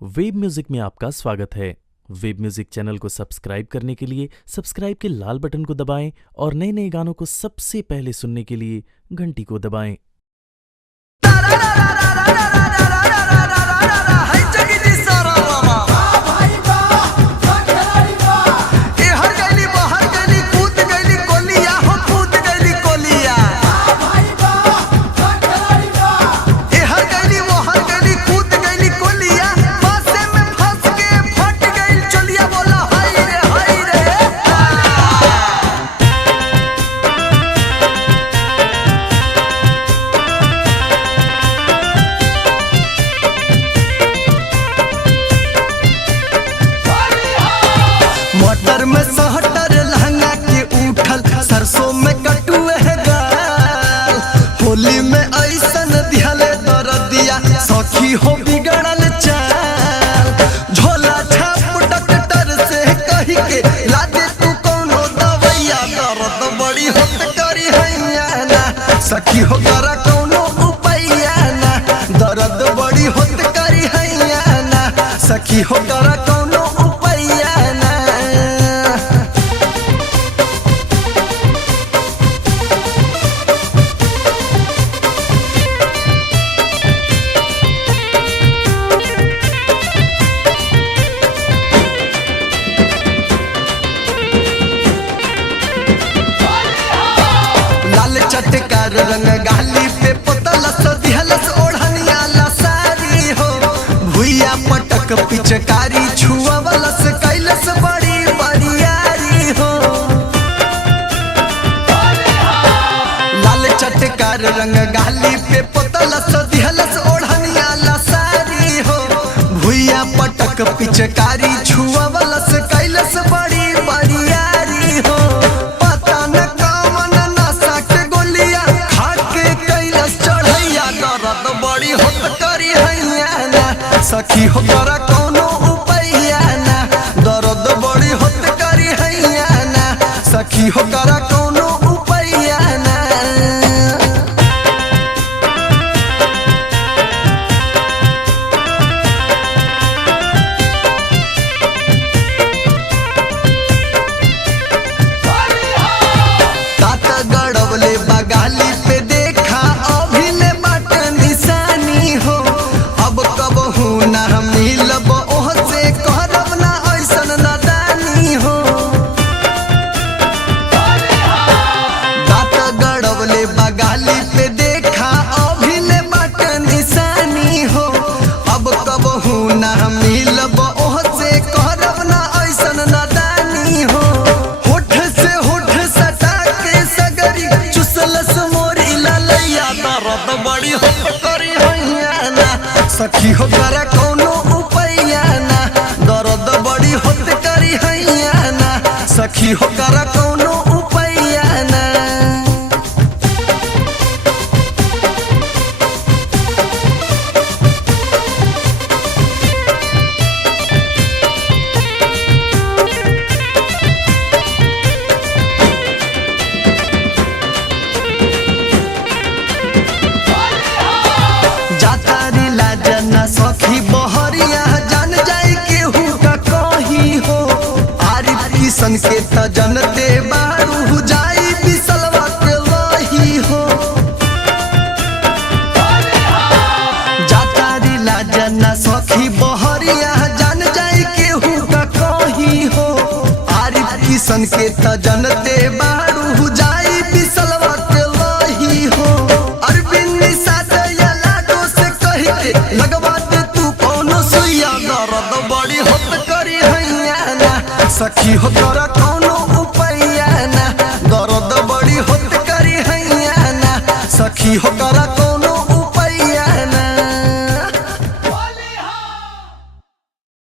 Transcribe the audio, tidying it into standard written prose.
Web music में आपका स्वागत है। वेब म्यूजिक चैनल को सब्सक्राइब करने के लिए सब्सक्राइब के लाल बटन को दबाएं और नए नए गानों को सबसे पहले सुनने के लिए घंटी को दबाएं। मटर में सहटर लहंगा के उठल सरसों में कटुए है गाल। होली में ऐसन दिहले दरदिया सखी हो बिगड़ल चाल। झोला छाप डॉक्टर से कही के लादे तू कौनो दवैया दर्द बड़ी होत करी हैया ना सखी हो करा कौनो उपाया ना दर्द बड़ी होत करी हैया ना सखी हो करा कौनो उपाया ना। चटकार रंग गाली पे पतलस दिहलस ओढ़निया लसारी हो। भुइया पटक पिचकारी छुअवलस कैलस बड़ी बरियारी हो। लाल चटकार रंग गाली पे पतलस दिहलस ओढ़निया लसारी हो। भुइया पटक पिचकारी छुअवलस कैलस बड़ी बरियारी हो। बड़ी होत करी हैया ना सखी हो करा कौनो उपाया ना दर्द बड़ी होत करी हैया ना सखी हो करा कौनो उपाया ना। तात गड़वले बगाली पे देखा अभिले मिलब ओह से करब ना ऐसन नदानी हो। दांत गड़वले बगाली पे देखा अभिले बाट निशानी हो। अब कबहू ना मिलब ओह से करब ना ऐसन नदानी हो। होठ से होठ सटा के सगरी चुसलस मोरी ललैया दर्द बड़ी हो करी हैया ना सखी हो करा कौनो उपाया ना दर्द बड़ी होत करी हैया ना सखी हो करा कौनो उपाया ना। जातारी लाजना सखी बहरिया जान जाए केहू का कही हो। आरिफ किशन के तजनते बारू जाई बिसलवा के लही हो। जातारी लाजना सखी बहरिया जान जाए केहू का कही हो। आरिफ किशन के तजनते बारू जाई बिसलवा के लही हो। अरविंद सादया लाडो से कही के लगवा दे तू कौनो सुइया दर्द बड़ी होत करी हैया ना सखी हो करा कौनो उपाया ना दर्द बड़ी होत करी हैया ना सखी हो करा